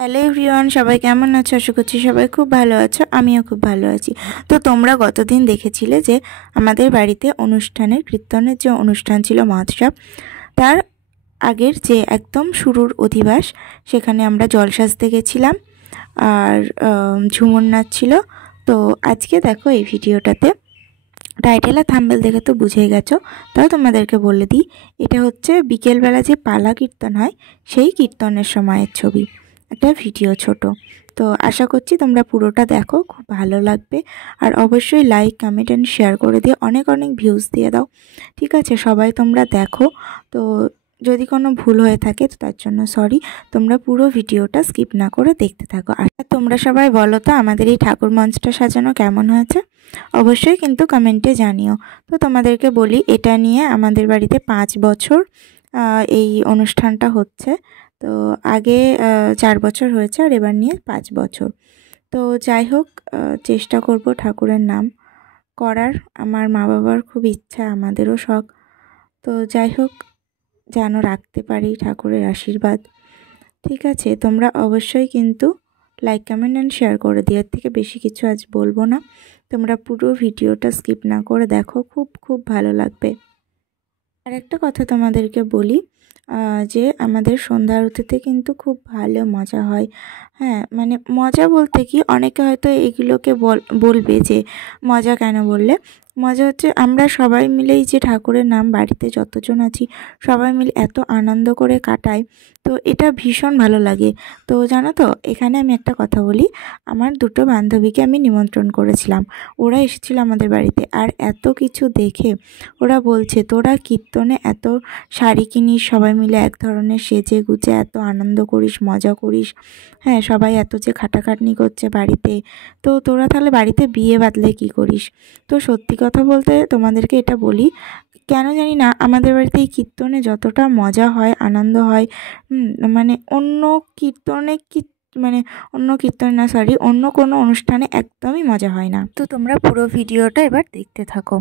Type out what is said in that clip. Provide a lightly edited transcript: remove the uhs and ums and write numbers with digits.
Hello everyone, সবাই কেমন আছো? আশা করছি সবাই খুব ভালো আছো। আমিও খুব ভালো আছি। তো তোমরা গতদিন দেখেছিলে যে আমাদের বাড়িতে কীর্তনের যে অনুষ্ঠান ছিল মহোৎসব, তার আগের যে একদম শুরুর অধিবাস, সেখানে আমরা জল সাজতে গেছিলাম আর ঝুমুর নাচ ছিল। তো আজকে দেখো এই ভিডিওটাতে টাইটেল আর থাম্বনেল দেখে তো বুঝেই গেছো, তাও তোমাদেরকে বলে দিই, এটা হচ্ছে বিকেলবেলা যে পালা কীর্তন হয় সেই কীর্তনের সময়ের ছবি, একটা ভিডিও ছোট। তো আশা করছি তোমরা পুরোটা দেখো, খুব ভালো লাগবে। আর অবশ্যই লাইক, কমেন্ট অ্যান্ড শেয়ার করে দিয়ে অনেক অনেক ভিউজ দিয়ে দাও, ঠিক আছে? সবাই তোমরা দেখো। তো যদি কোনো ভুল হয়ে থাকে তো তার জন্য সরি। তোমরা পুরো ভিডিওটা স্কিপ না করে দেখতে থাকো। আর তোমরা সবাই বলো তো আমাদের এই ঠাকুর মঞ্চটা সাজানো কেমন হয়েছে, অবশ্যই কিন্তু কমেন্টে জানিও। তো তোমাদেরকে বলি, এটা নিয়ে আমাদের বাড়িতে 5 বছর এই অনুষ্ঠানটা হচ্ছে। তো আগে 4 বছর হয়েছে আর এবার নিয়ে 5 বছর। তো যাই হোক, চেষ্টা করব ঠাকুরের নাম করার। আমার মা বাবার খুব ইচ্ছা, আমাদেরও শখ। তো যাই হোক, যেন রাখতে পারি ঠাকুরের আশীর্বাদ, ঠিক আছে? তোমরা অবশ্যই কিন্তু লাইক, কমেন্ট অ্যান্ড শেয়ার করে দিও। এর থেকে বেশি কিছু আজ বলবো না, তোমরা পুরো ভিডিওটা স্কিপ না করে দেখো, খুব খুব ভালো লাগবে। আর একটা কথা তোমাদেরকে বলি, যে আমাদের সন্ধ্যা আরতিতে কিন্তু খুব ভালো মজা হয়। হ্যাঁ, মানে মজা বলতে কি, অনেকে হয়তো এগুলোকে বলবে যে মজা কেন বললে। মজা হচ্ছে আমরা সবাই মিলেই যে ঠাকুরের নাম বাড়িতে যতজন আছি সবাই মিলে এত আনন্দ করে কাটাই, তো এটা ভীষণ ভালো লাগে। তো জানো তো, এখানে আমি একটা কথা বলি, আমার 2টো বান্ধবীকে আমি নিমন্ত্রণ করেছিলাম, ওরা এসেছিল আমাদের বাড়িতে। আর এত কিছু দেখে ওরা বলছে, তোরা কীর্তনে এত শাড়ি কিনিস, সবাই মিলে এক ধরনের সেজে গুজে এত আনন্দ করিস, মজা করিস, হ্যাঁ, সবাই এত যে খাটাখাটনি করছে বাড়িতে, তো তোরা তাহলে বাড়িতে বিয়ে বাঁধলে কী করিস? তো সত্যি কথা বলতে তোমাদেরকে এটা বলি, কেন জানি না আমাদের বাড়িতে এই কীর্তনে যতটা মজা হয়, আনন্দ হয়, মানে অন্য কীর্তনে মানে অন্য কীর্তন না, সরি, অন্য কোনো অনুষ্ঠানে একদমই মজা হয় না। তো তোমরা পুরো ভিডিওটা এবার দেখতে থাকো।